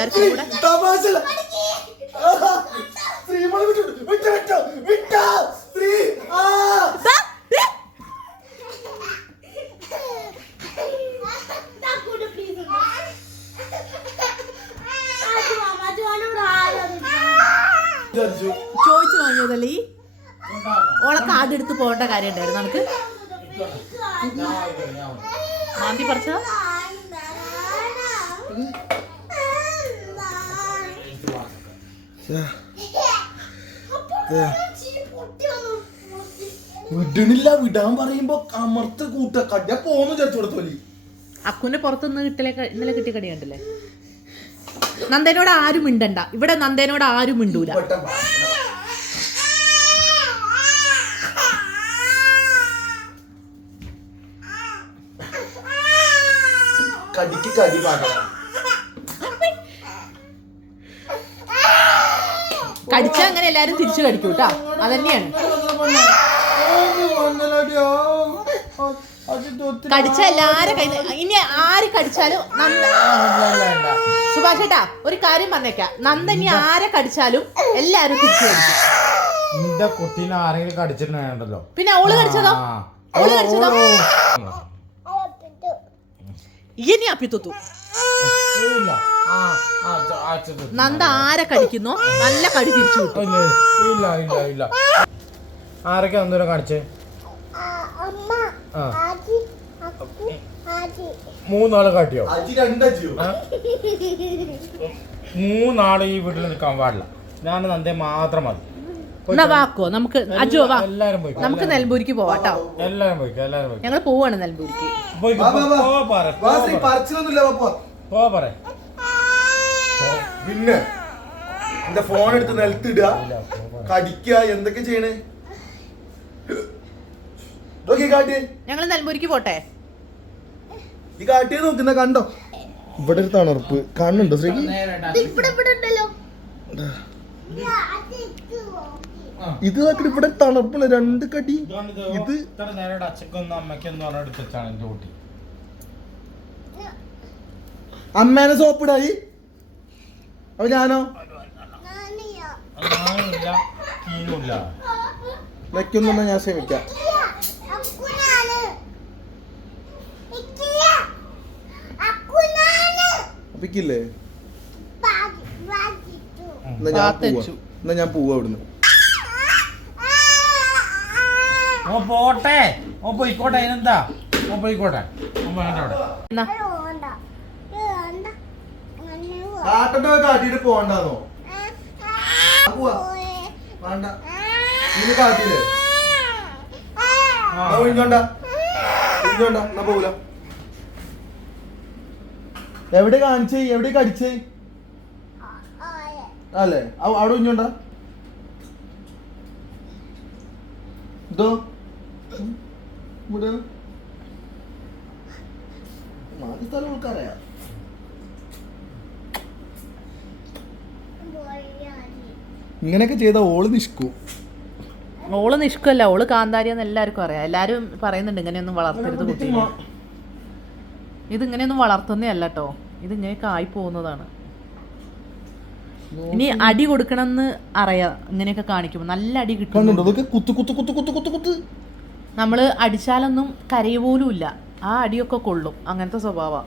എല്ലാവർക്കും കൂടെ. ചോദിച്ചു വാങ്ങിയതല്ലേ? ഈ ഓളെ കാർഡ് എടുത്ത് പോകേണ്ട കാര്യം ഉണ്ടായിരുന്നു നമുക്ക്. മാന്തി പറിച്ച വിടണില്ല വിടാൻ പറയുമ്പോ അമർത്ത് കൂട്ട കട പോന്ന് ചേർത്ത് കൊടുത്തോലി അക്കുന്റെ പുറത്തുനിന്ന് കിട്ടലെ ഇന്നലെ കിട്ടി കടി കണ്ടല്ലേ? നന്ദനോട് ആരും മിണ്ടണ്ട. ഇവിടെ നന്ദനോട് ആരും മിണ്ടൂല. കടിക്ക് കടി പാകണം. കടിച്ചാ അങ്ങനെ എല്ലാരും തിരിച്ചു കടിക്കും കേട്ടോ അതന്നെയാണ്. കടിച്ച എല്ലാരും കൈ ഇനി ആര് കടിച്ചാലും സുഭാഷ് ഏട്ടാ ഒരു കാര്യം പറഞ്ഞേക്കാം. നന്ദ ഇനി ആരെ കടിച്ചാലും എല്ലാരും തിരിച്ചു കടിക്കും. കുട്ടീനെ ആരെങ്കിലും കടിച്ചിട്ടുണ്ടല്ലോ പിന്നെ ഓൾ കടിച്ചതോ? ഓൾ കടിച്ചതോ? ഇനി അപ്പിത്തുത്തു. നന്ദ ആരെ കടിക്കുന്നു? നല്ല കടി തിരിച്ചു ഇല്ല ഇല്ല ഇല്ല. ആരൊക്കെ അന്നേരം കാണിച്ചേ? മൂന്നാൾ കാട്ടിയോ? മൂന്നാൾ ഈ വീട്ടിൽ നിൽക്കാൻ പാടില്ല. ഞാൻ നന്ദേ മാത്രം മതി. വാക്കോ? നമുക്ക് അജോ വാ. എല്ലാരും പോയി നമുക്ക് നെൽമ്പൂരിക്ക് പോവാട്ടോ. എല്ലാരും പോയി എല്ലാരും പോയി ഞങ്ങൾ പോവാണ് വാ, വാ. പോ പറ. പോ പറ. പിന്നെ എന്റെ ഫോൺ എടുത്ത് നിലത്തിടുക? കടിക്കുക? എന്തൊക്കെ ചെയ്യണേ? കാട്ടിയേ ഞങ്ങൾ നെൽമ്പൂരിക്ക് പോട്ടെ. ഈ കാട്ടിയെ നോക്കുന്ന കണ്ടോ? ഇവിടെ ഒരു തണുപ്പ്. കാണുന്നുണ്ടോ ശ്രീ ഇത് നോക്കിട്ട് ഇവിടെ തണുപ്പുള്ള രണ്ട് കടി. ഇത്. അമ്മേനെ നേരം അപ്പൊ ഞാനോ? വെക്കുന്നുണ്ടോ ഞാൻ ശ്രമിക്കാം അപ്പിക്കില്ലേ? എന്നാ ഞാൻ പോവാ. എന്നാ ഞാൻ പോവാ അവിടുന്ന്. ഓ പോട്ടെ. ഓ പോയിക്കോട്ടെ അതിനെന്താ? ഓ പോയിക്കോട്ടെ. ഓ വേണ്ട അവിടെ. കാട്ടന്റെ കാട്ടിട്ട് പോണ്ടാന്നോ പോവാ. വേണ്ട. ഇനി കാട്ടില്ലേ ഇഞ്ഞോണ്ട ഇഞ്ഞോണ്ട എന്നാ പോകൂല എവിടെ കാണിച്ചേ? എവിടെ കടിച്ചേ? അല്ലേ? അവ- അവിടെ ഇഞ്ഞോണ്ട ഇതോ. ഇവിടെ. സ്ഥലം ഉൾക്കറിയാം ഇങ്ങനെയൊക്കെ ചെയ്ത ഓൾ നിഷ്കു. ഓൾ നിഷ്കല്ല ഓൾ കാന്താരിയെന്ന് എല്ലാവർക്കും അറിയാം. എല്ലാരും പറയുന്നുണ്ട് ഇങ്ങനെയൊന്നും വളർത്തരുത് കുട്ടി ഇത് ഇങ്ങനെയൊന്നും വളർത്തുന്നേ അല്ല കേട്ടോ ഇത് ഇങ്ങനെയൊക്കെ ആയി പോകുന്നതാണ്. ഇനി അടി കൊടുക്കണമെന്ന് അറിയാം ഇങ്ങനെയൊക്കെ കാണിക്കുമ്പോൾ നല്ല അടി കിട്ടും. നമ്മൾ ഇതൊക്കെ കുത്തു കുത്തു കുത്തു കുത്തു കുത്തു കുത്ത്. നമ്മൾ അടിച്ചാലൊന്നും കരയ പോലും ഇല്ല ആ അടിയൊക്കെ കൊള്ളും. അങ്ങനത്തെ സ്വഭാവം.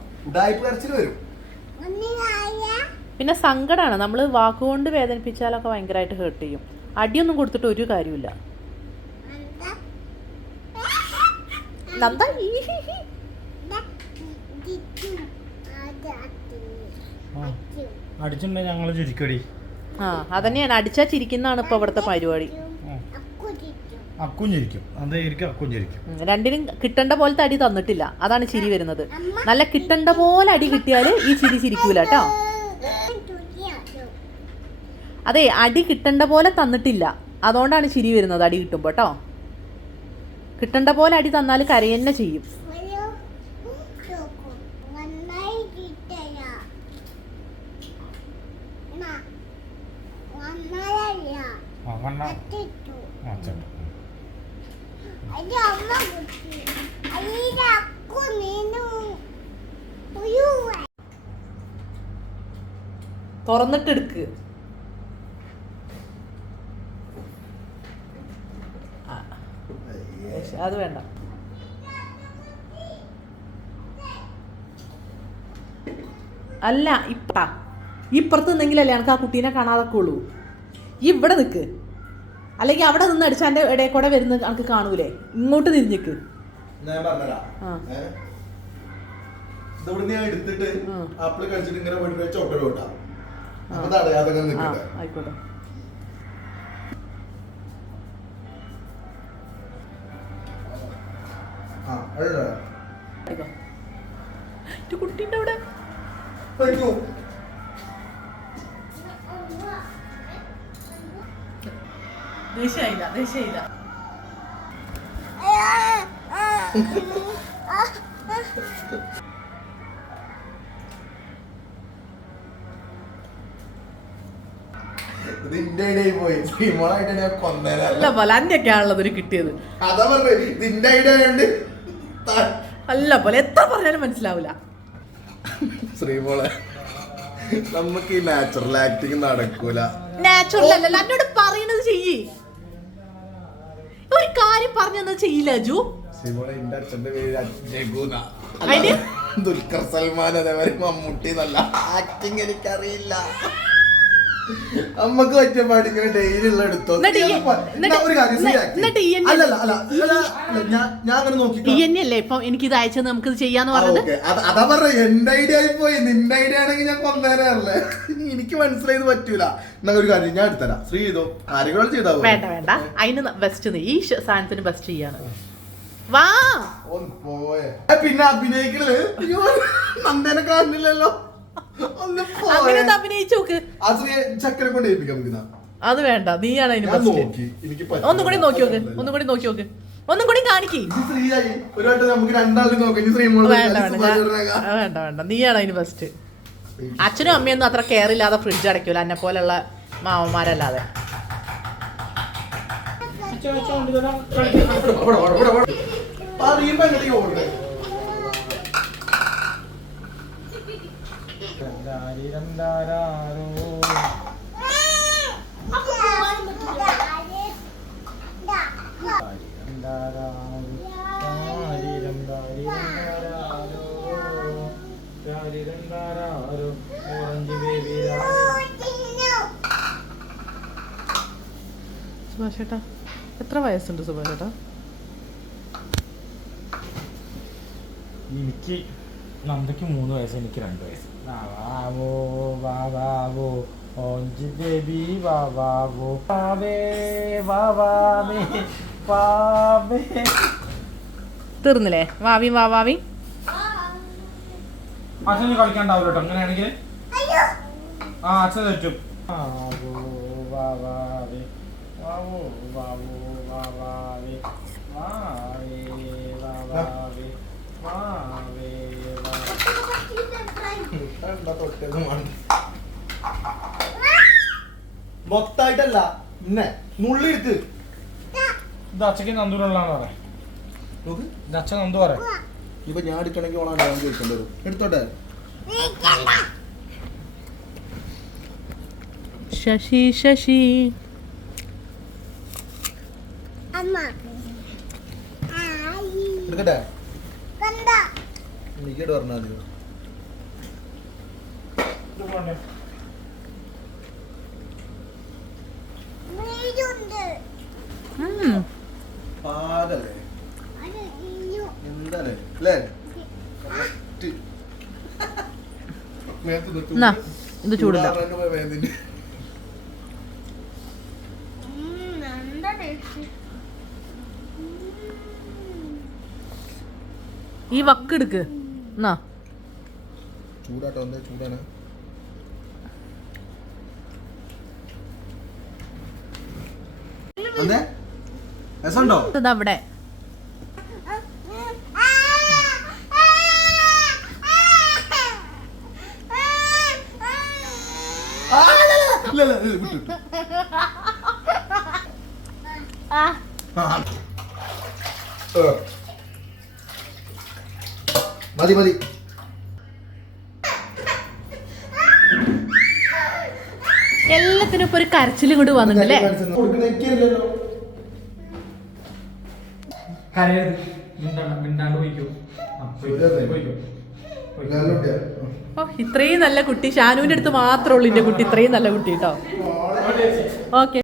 പിന്നെ സങ്കടമാണ് നമ്മൾ വാക്കുകൊണ്ട് വേദനിപ്പിച്ചാലൊക്കെ ഭയങ്കരമായിട്ട് ഹേർട്ട് ചെയ്യും. അടിയൊന്നും കൊടുത്തിട്ട് ഒരു കാര്യമില്ല. അടിച്ചിട്ടുണ്ടെങ്കിൽ ചിരിക്കടി ആ അതന്നെയാണ്. അടിച്ചാ ചിരിക്കുന്നതാണ് ഇപ്പൊ ഇവിടുത്തെ പരിപാടി. അക്കും ചിരിക്കും അതായിരിക്കും അക്കും ചിരിക്കും രണ്ടിനും കിട്ടേണ്ട പോലത്തെ അടി തന്നിട്ടില്ല. അതാണ് ചിരി വരുന്നത്. നല്ല കിട്ടേണ്ട പോലെ അടി കിട്ടിയാൽ ഈ ചിരി ചിരിക്കൂല കേട്ടോ? അതെ അടി കിട്ടേണ്ട പോലെ തന്നിട്ടില്ല. അതുകൊണ്ടാണ് ചിരി വരുന്നത് അടി കിട്ടുമ്പോൾ കേട്ടോ കിട്ടേണ്ട പോലെ അടി തന്നാൽ കരയന്നെ ചെയ്യും. ആ അത് വേണ്ട. അല്ല ഇപ്പ ഇപ്പുറത്ത് നിന്നെങ്കിലല്ലേ എനിക്ക് ആ കുട്ടീനെ കാണാതൊക്കെ ഉള്ളൂ ഈ ഇവിടെ നിൽക്ക് അല്ലെങ്കിൽ അവിടെ നിന്ന് അടിച്ചാന്റെ ഇടയിൽ കൂടെ വരുന്ന എനിക്ക് കാണൂലേ? ഇങ്ങോട്ട് തിരിഞ്ഞിക്ക്. എടുത്തിട്ട് ആപ്പിൾ കഴിച്ചിട്ട് ഇങ്ങനെ പോയിട്ട് ആയിക്കോട്ടെ. പോയി. അവിടെ കൊന്നേനെ അല്ല പോലെ അന്യൊക്കെയാണല്ലോ ഇതിന് കിട്ടിയത്. അതാ പറഞ്ഞത്. നിന്റെ ഐഡിയ ഐഡിയ അല്ല പോലെ എത്ര പറഞ്ഞാലും മനസ്സിലാവില്ല ശ്രീമോളെ നമുക്ക് ഈ നാച്ചുറൽ ആക്ടിങ് നടക്കൂല. നാച്ചുറൽ അല്ലല്ലോ എന്നോട് പറയുന്നത് ചെയ്യ്. ഒരു കാര്യം പറഞ്ഞത് ചെയ്യില്ല അജു ശ്രീമോളെ എന്റെ അച്ഛന്റെ പേര് ജഗുന? ദുൽഖർ സൽമാൻ അതേമാതിരി മമ്മൂട്ടി നല്ല ആക്ടിങ് എനിക്കറിയില്ല. അമ്മയ്ക്ക് പറ്റിയ പാട്ട് ഇങ്ങനെ ഡെയിലി ഉള്ള എടുത്തോ? ഒരു കാര്യം അല്ലല്ല അല്ല അല്ല, അല്ല, ഞാൻ അങ്ങനെ നോക്കി അല്ലേ? ഇപ്പൊ എനിക്ക് ഇത് അയച്ചത് നമുക്ക് ഇത് ചെയ്യാന്ന് പറഞ്ഞത്. അതാ പറഞ്ഞ എന്റെ ഐഡിയ ആയി പോയി. നിന്റെ ഐഡിയ ആണെങ്കിൽ ഞാൻ കൊന്നേരല്ലേ എനിക്ക് മനസ്സിലായത് പറ്റൂല. എന്നാ ഒരു കാര്യം ഞാൻ എടുത്തരാം. ശ്രീ ചെയ്തോ ആരെങ്കിലും ചെയ്താ വേണ്ട വേണ്ട. അതിന് ബെസ്റ്റ് ഈ സാധനത്തിന് ബെസ്റ്റ് ചെയ്യാണ്. വാ! പിന്നെ അഭിനയിക്കൽ? നന്ദനെ കാണുന്നില്ലല്ലോ. ഒന്ന് അങ്ങനെ പോയെ ഒന്ന് അഭിനയിച്ചു നോക്ക്. കൊണ്ട് ഏൽപ്പിക്കാം നമുക്ക് അത് വേണ്ട നീയാണ് അതിന്. ഒന്നും കൂടി നോക്കി നോക്ക് ഒന്നും കൂടി നോക്കി നോക്ക്. ഒന്നും കൂടി കാണിക്ക്. ഇത് ശ്രീ ആയി. ഒരു വട്ടം നമുക്ക് രണ്ടാളും നോക്കാം. ഇനി ശ്രീ മോൾ വേണ്ട വേണ്ട. നീയാണ് അതിന് ബെസ്റ്റ് അച്ഛനും അമ്മയൊന്നും അത്ര കെയർ ഇല്ലാതെ ഫ്രിഡ്ജ് അടയ്ക്കൂല. എന്നെ പോലുള്ള മാവന്മാരല്ലാതെ. അവിടെ, സുഭാഷ് ചേട്ടാ എത്ര വയസ്സുണ്ട് സുഭാഷ് ചേട്ടാ എനിക്ക് നന്ദയ്ക്ക് മൂന്ന് വയസ്സ് എനിക്ക് രണ്ട് വയസ്സ്. ഓഞ്ച് ബേബി തീർന്നില്ലേ? വാവി വാവാവി അച്ഛന് കളിക്കാണ്ടാവില്ല കേട്ടോ. അങ്ങനെയാണെങ്കിൽ ആ അച്ഛൻ തെറ്റും. വാവോ വാവാവേ വാവോ വാവോ വാവാവേ വാവേ വാവാവേ വാവേ വാവേ എന്താ തൊട്ടത് മണ്ട. മൊത്തായിട്ടല്ല. പിന്നെ നുള്ളിയെടുത്ത് ഇത് അച്ഛക്ക് നന്ദൂരുള്ളതാണ് പറയാം ഇത് അച്ഛൻ നന്ദു പറയാം ഇപ്പൊ ഞാൻ എടുക്കണമെങ്കിൽ ഓണാണ് ഞാൻ ചോദിക്കേണ്ടി വരും. എടുത്തോട്ടെ? ശശി ശശി. അമ്മ. ആയി എടുക്കട്ടെ കണ്ട എനിക്കിട്ട് പറഞ്ഞാൽ മതി എന്നാ, ഇത് ചൂടില്ല. ഈ വക്ക് എടുക്ക്. എന്നാ ചൂടാട്ടോ ചൂടാണ്? രസമുണ്ടോ? ഇതാ ഇവിടെ ആ, ആ, ആ, ആ, മതി മതി. എല്ലാത്തിനും ഇപ്പൊ ഒരു കരച്ചിലും കൂടി വന്നിട്ടില്ലേ. ഓ ഇത്രയും നല്ല കുട്ടി. ഷാനുവിന്റെ അടുത്ത് മാത്രമേ ഉള്ളൂ എന്റെ കുട്ടി. ഇത്രയും നല്ല കുട്ടി കേട്ടോ. ഓക്കെ